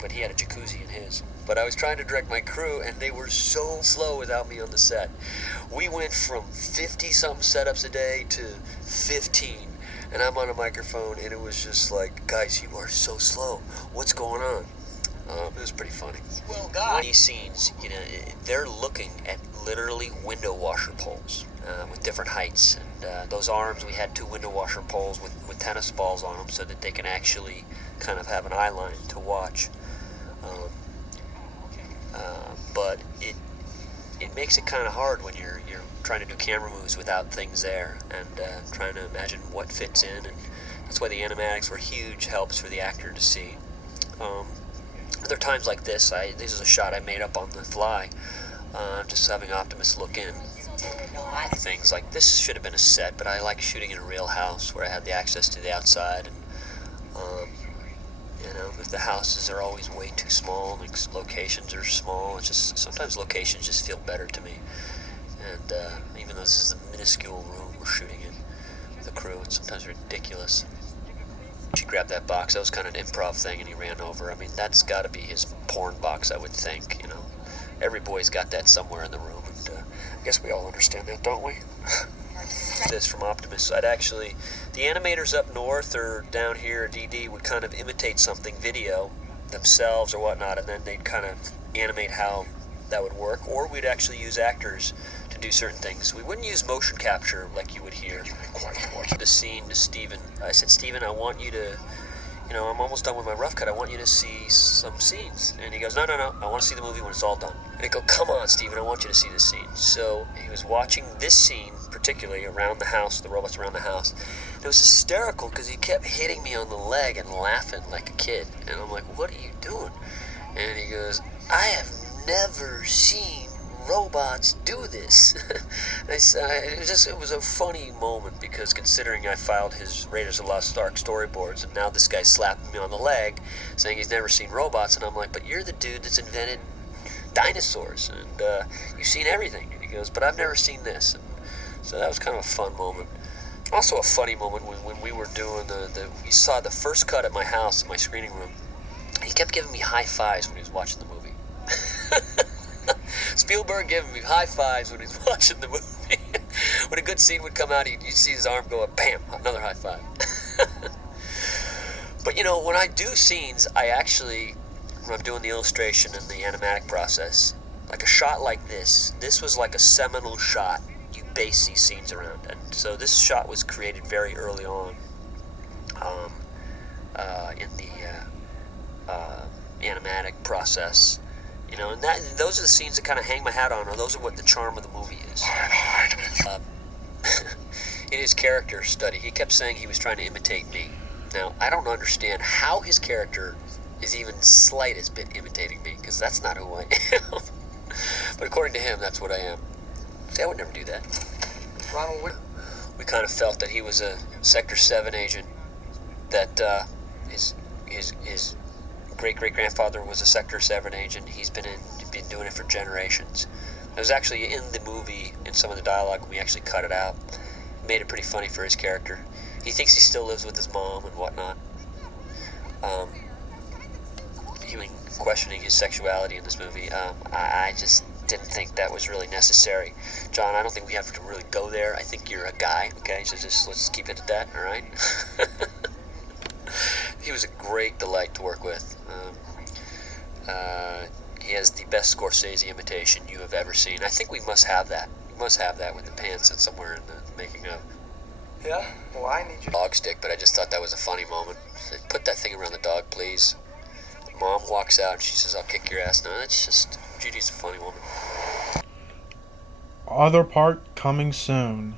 but he had a jacuzzi in his. But I was trying to direct my crew, and they were so slow without me on the set. We went from 50-something setups a day to 15, and I'm on a microphone, and it was just like, guys, you are so slow. What's going on? It was pretty funny. Well, God. These scenes, they're looking at literally window washer poles with different heights. And those arms, we had 2 window washer poles with tennis balls on them so that they can actually kind of have an eye line to watch. But it makes it kind of hard when you're trying to do camera moves without things there and trying to imagine what fits in. And that's why the animatics were huge helps for the actor to see. Other times like this is a shot I made up on the fly, just having Optimus look in. Things like this should have been a set, but I like shooting in a real house where I had the access to the outside. And if the houses are always way too small, and locations are small, it's just sometimes locations just feel better to me. And even though this is a minuscule room we're shooting in with a crew, it's sometimes ridiculous. She grabbed that box. That was kind of an improv thing, and he ran over. I mean, that's got to be his porn box, I would think. Every boy's got that somewhere in the room, and I guess we all understand that, don't we? This from Optimus. The animators up north or down here at DD would kind of imitate something video themselves or whatnot, and then they'd kind of animate how that would work, or we'd actually use actors to do certain things. We wouldn't use motion capture like you would hear. The scene to Steven. I said, Steven, I want you to, I'm almost done with my rough cut. I want you to see some scenes. And he goes, no, I want to see the movie when it's all done. And I go, come on, Steven, I want you to see this scene. So he was watching this scene, particularly around the house, the robots around the house. And it was hysterical because he kept hitting me on the leg and laughing like a kid. And I'm like, what are you doing? And he goes, I have never seen robots do this. It was a funny moment because considering I filed his Raiders of the Lost Ark storyboards, and now this guy's slapping me on the leg saying he's never seen robots, and I'm like, but you're the dude that's invented dinosaurs, and you've seen everything. And he goes, but I've never seen this. And so that was kind of a fun moment. Also a funny moment when we were doing we saw the first cut at my house in my screening room. He kept giving me high fives when he was watching the movie. Spielberg giving me high fives when he's watching the movie. When a good scene would come out, you'd see his arm go up, bam, another high five. But when I do scenes, when I'm doing the illustration and the animatic process, like a shot like this was like a seminal shot you base these scenes around. And so this shot was created very early on in the animatic process. And those are the scenes that kind of hang my hat on, or those are what the charm of the movie is. In his character study, he kept saying he was trying to imitate me. Now, I don't understand how his character is even slightest bit imitating me, because that's not who I am. But according to him, that's what I am. See, I would never do that. Ronald, we kind of felt that he was a Sector 7 agent, that his great-great-grandfather was a Sector 7 agent. He's been doing it for generations. It was actually in the movie, in some of the dialogue, we actually cut it out. Made it pretty funny for his character. He thinks he still lives with his mom and whatnot. He was questioning his sexuality in this movie. I just didn't think that was really necessary. John, I don't think we have to really go there. I think you're a guy, okay? So let's keep it at that, all right? He was a great delight to work with. He has the best Scorsese imitation you have ever seen. I think we must have that. We must have that with the pants and somewhere in the making of. Yeah? Well, I need you. Dog stick, but I just thought that was a funny moment. Said, put that thing around the dog, please. Mom walks out and she says, I'll kick your ass. No, that's just, Judy's a funny woman. Other part coming soon.